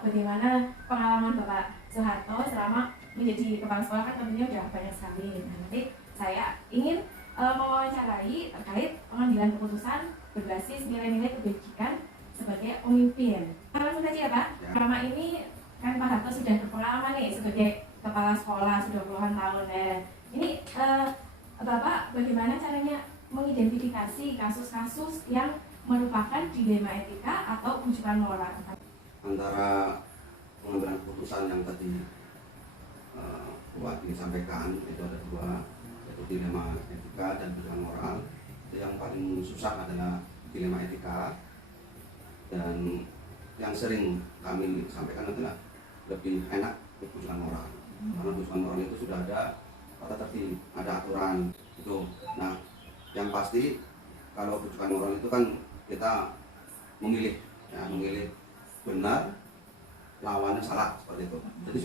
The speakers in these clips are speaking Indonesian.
bagaimana pengalaman Bapak Soeharto selama menjadi kepala sekolah, kan tentunya sudah banyak sekali. Nah, nanti saya ingin mewawancarai terkait pengambilan keputusan berbasis nilai-nilai kebajikan sebagai pemimpin. Langsung saja ya Pak, selama ini kan Pak Harto sudah berpengalaman nih sebagai kepala sekolah sudah puluhan tahun. Ini Bapak bagaimana caranya mengidentifikasi kasus-kasus yang merupakan dilema etika atau ujukan moral? Antara pengambilan keputusan yang tadi Buat disampaikan itu ada dua, yaitu dilema etika dan ujukan moral. Yang paling susah adalah dilema etika, dan yang sering kami sampaikan adalah lebih enak ujukan moral. Karena ujukan moral itu sudah ada tata tertib, ada aturan itu. Nah, yang pasti kalau ujukan moral itu kan kita memilih, ya, memilih benar lawannya salah, seperti itu. Jadi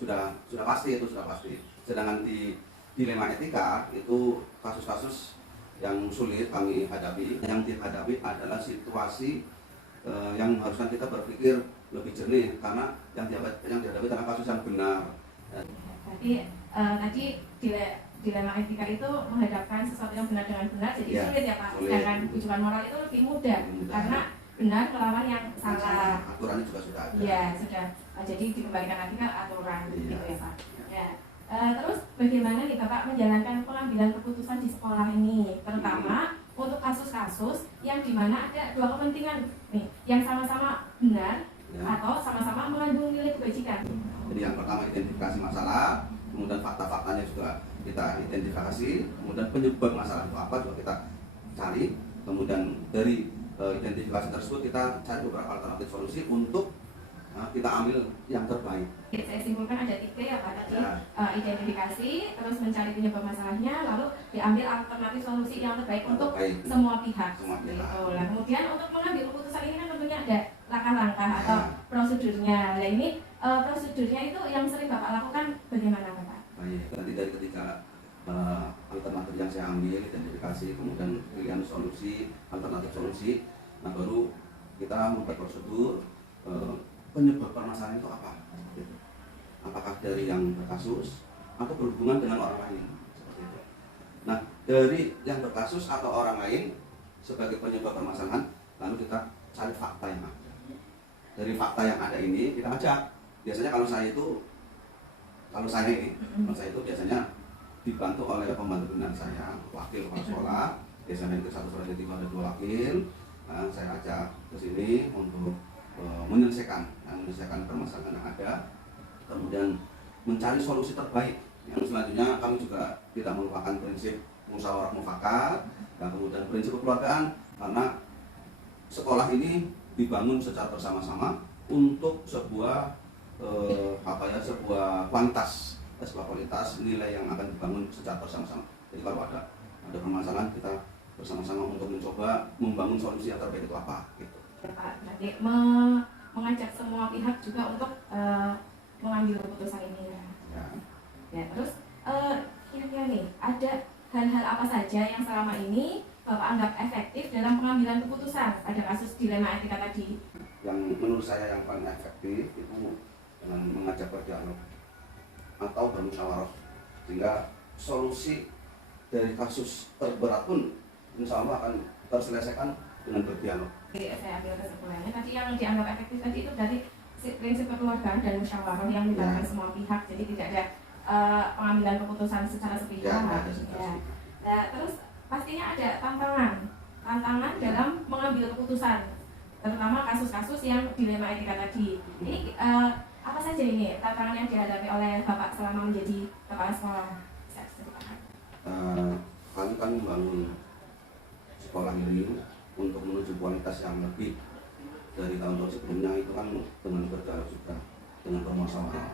sudah pasti, itu sudah pasti. Sedangkan di dilema etika itu kasus-kasus yang sulit kami hadapi. Yang dihadapi adalah situasi yang haruskan kita berpikir lebih jernih, karena yang dihadapi adalah kasus yang benar. Jadi tadi dilema etika itu menghadapkan sesuatu yang benar dengan benar, jadi ya, sulit ya Pak. Sedangkan ujukan moral itu lebih mudah. Karena benar melawan yang salah. Aturannya juga sudah ada. Iya, sudah. Jadi dikembalikan lagi ke aturan, gitu ya Pak. Ya. Terus bagaimana nih Bapak menjalankan pengambilan keputusan di sekolah ini, terutama untuk kasus-kasus yang dimana ada dua kepentingan nih, yang sama-sama benar atau sama-sama mengandung nilai kebajikan. Jadi yang pertama identifikasi masalah, kemudian fakta-faktanya juga kita identifikasi, kemudian penyebab masalah itu apa juga kita cari, kemudian dari identifikasi tersebut kita cari beberapa alternatif solusi untuk kita ambil yang terbaik. Saya simpulkan ada 3 ya Pak tadi, identifikasi, terus mencari penyebab masalahnya, lalu diambil alternatif solusi yang terbaik untuk semua pihak. Gitu. Nah, kemudian untuk mengambil keputusan ini kan tentunya ada langkah-langkah atau prosedurnya. Nah ini prosedurnya itu yang sering Bapak lakukan bagaimana Bapak? Baik, nanti dari ketiga alternatif yang saya ambil, identifikasi, kemudian pilihan solusi, alternatif solusi, nah baru kita membuat prosedur penyebab permasalahan itu apa, apakah dari yang berkasus atau berhubungan dengan orang lain, seperti itu. Nah, dari yang berkasus atau orang lain sebagai penyebab permasalahan, lalu kita cari fakta yang ada. Dari fakta yang ada ini kita ajak. Biasanya kalau saya itu biasanya dibantu oleh pembantu pimpinan saya, wakil kepala sekolah. Biasanya itu 1 sampai 3 ada 2 wakil. Nah, saya ajak ke sini untuk menyelesaikan permasalahan yang ada, kemudian mencari solusi terbaik. Yang selanjutnya kami juga tidak melupakan prinsip musyawarah mufakat, dan kemudian prinsip kekeluargaan, karena sekolah ini dibangun secara bersama-sama untuk sebuah kualitas nilai yang akan dibangun secara bersama-sama. Jadi kalau ada permasalahan, kita bersama-sama untuk mencoba membangun solusi yang terbaik itu apa, gitu. Pak, nanti mengajak semua pihak juga untuk mengambil keputusan ini ya. Ya, terus kira-kira nih ada hal-hal apa saja yang selama ini Bapak anggap efektif dalam pengambilan keputusan pada kasus dilema etika tadi? Yang menurut saya yang paling efektif itu dengan mengajak berdialog atau bermusyawarah, sehingga solusi dari kasus terberat pun insya Allah akan terselesaikan dengan berdialog. Saya ambil kesimpulannya tadi yang dianggap efektif tadi itu dari prinsip kekeluargaan dan musyawarah yang melibatkan semua pihak, jadi tidak ada pengambilan keputusan secara sepihak. Nah, terus pastinya ada tantangan dalam mengambil keputusan, terutama kasus-kasus yang dilema etika tadi. Ini apa saja ini tantangan yang dihadapi oleh Bapak selama menjadi kepala sekolah? Kami kan membangun sekolah ini untuk menuju kualitas yang lebih dari tahun-tahun sebelumnya. Itu kan dengan berdialog juga, dengan bermusyawarah.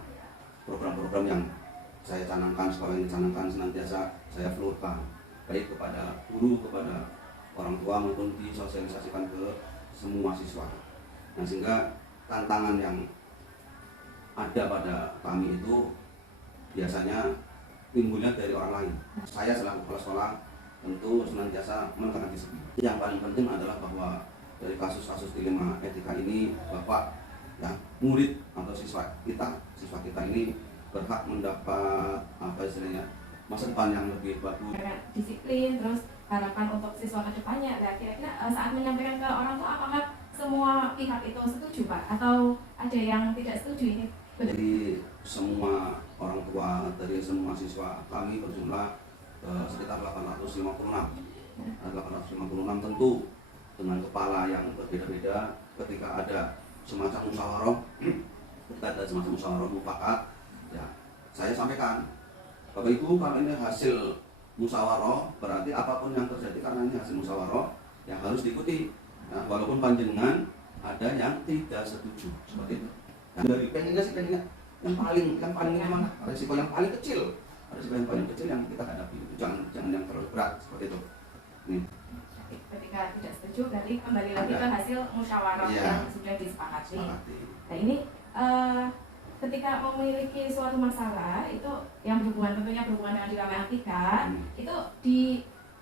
Program-program yang saya canangkan, sekolah ini canangkan, senantiasa saya flurkan, baik kepada guru, kepada orang tua, maupun disosialisasikan ke semua siswa. Nah, sehingga tantangan yang ada pada kami itu biasanya timbulnya dari orang lain. Saya selaku kepala sekolah tentu senantiasa menekankan disiplin. Yang paling penting adalah bahwa dari kasus-kasus dilema etika ini, Bapak ya murid atau siswa kita ini berhak mendapat apa istilahnya masa depan yang lebih bagus. Disiplin, terus harapan untuk siswa kedepannya. Nah, kira-kira saat menyampaikan ke orang tua, apakah semua pihak itu setuju Pak? Atau ada yang tidak setuju ini? Jadi semua orang tua dari semua siswa kami berjumlah sekitar 856. 856 tentu dengan kepala yang berbeda-beda. Ketika ada semacam musyawarah mufakat, ya saya sampaikan, Bapak Ibu, kalau ini hasil musyawarah berarti apapun yang terjadi karena ini hasil musyawarah yang harus diikuti. Nah, walaupun panjenengan ada yang tidak setuju seperti itu. Nah, dari pengennya yang paling ini mana? Risiko yang paling kecil. Risiko yang paling kecil yang kita hadapi. Jangan yang terlalu berat seperti itu. Nih. Ketika tidak setuju berarti kembali lagi ke hasil musyawarah yang sudah disepakati. Nah, ini ketika memiliki suatu masalah itu yang tentunya berhubungan dengan dilematika, itu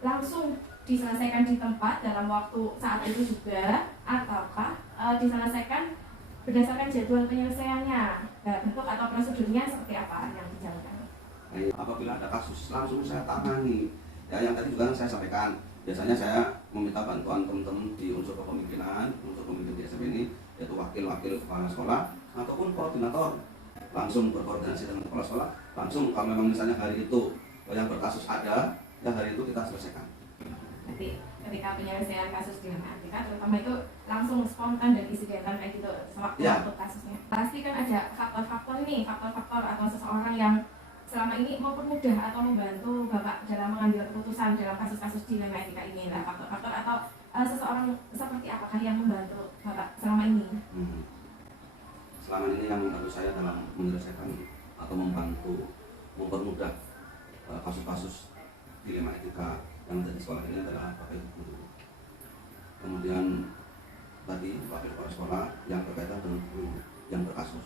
langsung diselesaikan di tempat dalam waktu saat itu juga, ataukah diselesaikan berdasarkan jadwal penyelesaiannya, bentuk atau prosedurnya seperti apa yang dijalankan? Apabila ada kasus langsung saya tangani. Ya, yang tadi juga saya sampaikan, biasanya saya meminta bantuan teman-teman di unsur kepemimpinan, unsur pemimpin di SMP ini, yaitu wakil-wakil kepala sekolah ataupun koordinator, langsung berkoordinasi dengan kepala sekolah, langsung kalau memang misalnya hari itu yang berkasus ada, ya hari itu kita selesaikan. Nanti ketika penyelesaian kasus dilematika terutama itu langsung spontan dan disediakan kayak gitu sewaktu-waktu kasusnya. Pasti kan ada faktor-faktor atau seseorang yang selama ini mempermudah atau membantu Bapak dalam mengambil keputusan dalam kasus-kasus dilema etika ini. Nah, faktor-faktor atau seseorang seperti apakah yang membantu Bapak selama ini? Selama ini yang membantu saya dalam menyelesaikan atau membantu mempermudah kasus-kasus dilema etika yang ada di sekolah ini adalah Bapak Ibu guru. Kemudian tadi wakil kepala sekolah yang berkaitan dengan guru yang berkasus.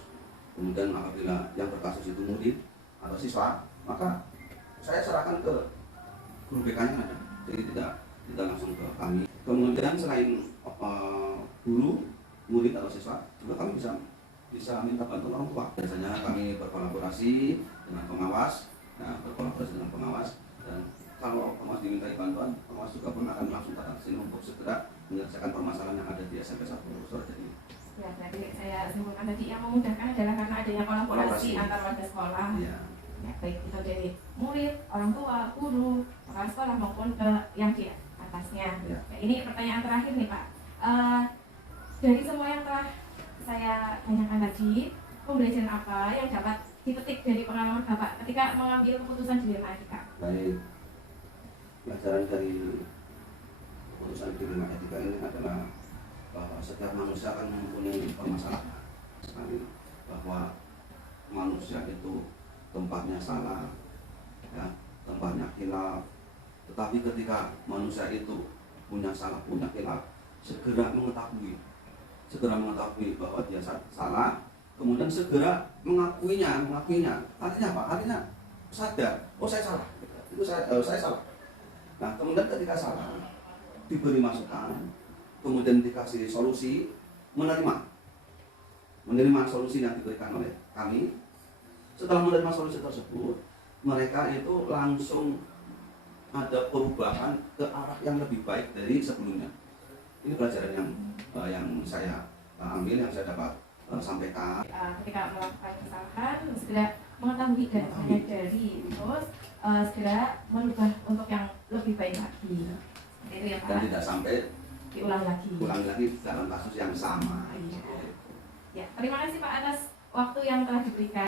Kemudian apabila yang berkasus itu murid atau siswa, maka saya serahkan ke guru BK-nya ada. Jadi tidak langsung ke kami. Kemudian selain guru, murid atau siswa, juga kami bisa minta bantuan orang tua. Biasanya kami berkolaborasi dengan pengawas, dan kalau pengawas dimintai bantuan, pengawas juga pun akan langsung datang ke sini untuk segera menyelesaikan permasalahan yang ada di SMP 1 Surabaya ini. Ya, tadi saya simpulkan tadi yang memudahkan adalah karena adanya kolaborasi antar warga sekolah. Ya, baik itu dari murid, orang tua, guru, kepala sekolah maupun ke yang di atasnya. Ya. Ya, ini pertanyaan terakhir nih Pak. Dari semua yang telah saya tanyakan tadi, pembelajaran apa yang dapat dipetik dari pengalaman Bapak ketika mengambil keputusan dilema etika? Baik, pelajaran dari keputusan dilema etika ini adalah bahwa setiap manusia akan mempunyai permasalahan sekali, bahwa manusia itu tempatnya salah, ya, tempatnya khilaf. Tetapi ketika manusia itu punya salah, punya khilaf, segera mengetahui bahwa dia salah, kemudian segera mengakuinya. Artinya apa? Artinya sadar, oh saya salah, itu saya salah. Nah, kemudian ketika salah, diberi masukan, kemudian dikasih solusi, menerima solusi yang diberikan oleh kami. Setelah menerima solusi tersebut, mereka itu langsung ada perubahan ke arah yang lebih baik dari sebelumnya. Ini pelajaran yang saya ambil, yang saya dapat sampaikan. Ketika melakukan kesalahan, segera mengetahui dan menyadari, terus segera merubah untuk yang lebih baik lagi. Itu ya Pak. Dan tidak sampai diulang lagi dalam kasus yang sama. Ya, terima kasih Pak atas waktu yang telah diberikan.